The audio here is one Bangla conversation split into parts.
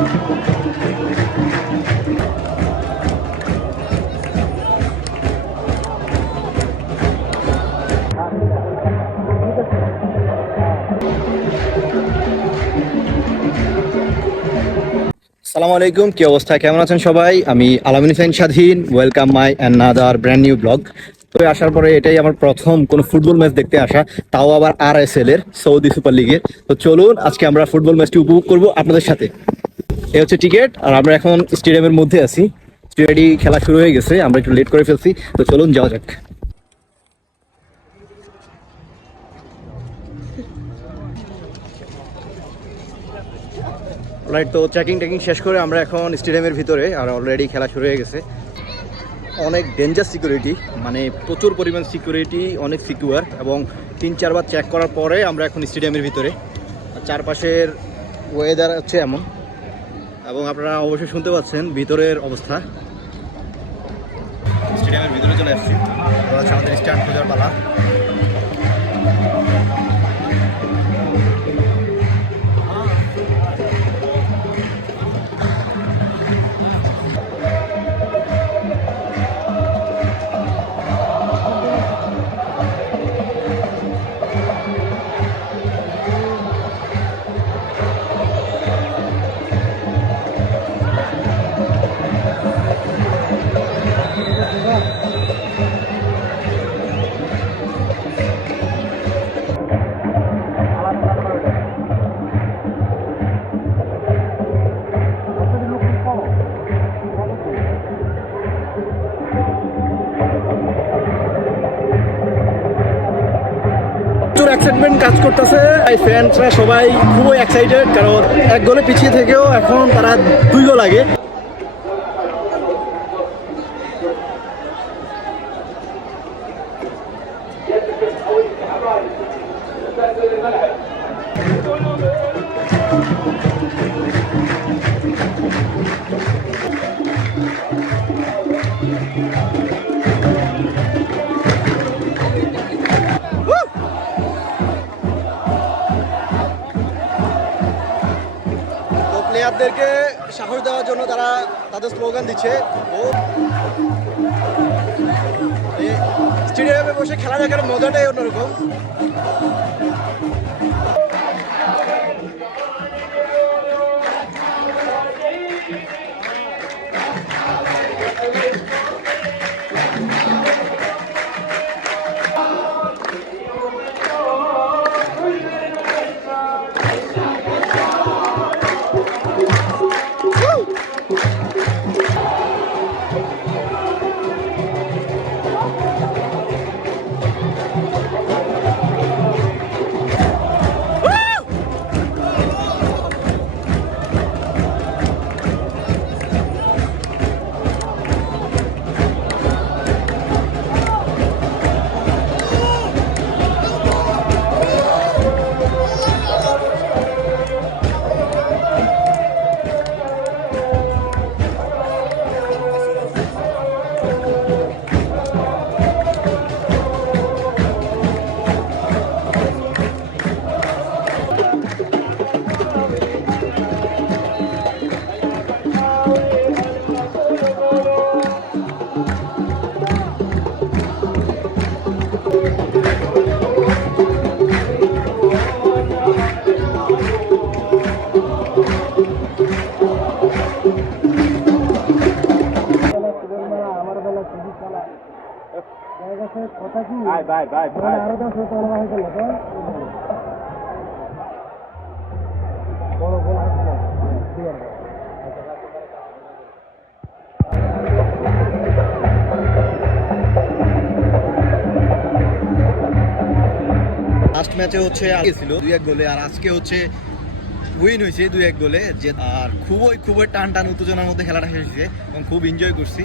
আসসালামু আলাইকুম, কি অবস্থা, কেমন আছেন সবাই? আমি আলামিন হোসেন স্বাধীন। Welcome my another brand new blog. তো আসার পরে এটাই আমার প্রথম কোনো ফুটবল ম্যাচ দেখতে আসা, তাও আবার RSL এর, সৌদি সুপার লিগের। তো চলুন আজকে আমরা ফুটবল ম্যাচটি উপভোগ করব আপনাদের সাথে। এ হচ্ছে টিকিট, আর আমরা এখন স্টেডিয়ামের মধ্যে আছি। স্টেডিয়ামটি খেলা শুরু হয়ে গেছে, আমরা একটু লেট করে ফেলছি, তো চলুন যাওয়া যাক। রাইট, তো চেকিং শেষ করে আমরা এখন স্টেডিয়ামের ভিতরে, আর অলরেডি খেলা শুরু হয়ে গেছে। অনেক ডেঞ্জার সিকিউরিটি, মানে প্রচুর পরিমাণ সিকিউরিটি, অনেক সিকিউর, এবং 3-4 বার চেক করার পরে আমরা এখন স্টেডিয়ামের ভিতরে। চারপাশের ওয়েদার হচ্ছে এমন, এবং আপনারা অবশ্যই শুনতে পাচ্ছেন ভিতরের অবস্থা। স্টেডিয়ামের ভিতরে চলে আসছি, আমাদের স্ট্যান্ড খোঁজার পালা। এক্সাইটমেন্ট কাজ করতেছে, এই ফ্যানসরা সবাই খুবই এক্সাইটেড, কারণ এক গোলে পিছিয়ে থেকেও এখন তারা 2 গোল আগে। প্লেয়ারদেরকে সাহস দেওয়ার জন্য তারা তাদের স্লোগান দিচ্ছে। ও স্টেডিয়ামে বসে খেলা দেখার মজাটাই অন্যরকম। লাস্ট ম্যাচে হচ্ছে আগে ছিল 2-1 গোলে, আর আজকে হচ্ছে উইন হয়েছে 2-1 গোলে। আর খুবই টান উত্তেজনার মধ্যে খেলাটা শেষ হয়েছে, এবং খুব এনজয় করছি।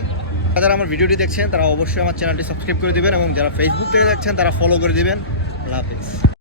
যারা আমার ভিডিওটি দেখছেন তারা অবশ্যই আমার চ্যানেলটি সাবস্ক্রাইব করে দিবেন, এবং যারা ফেসবুক থেকে দেখছেন তারা ফলো করে দিবেন। আল্লাহ হাফেজ।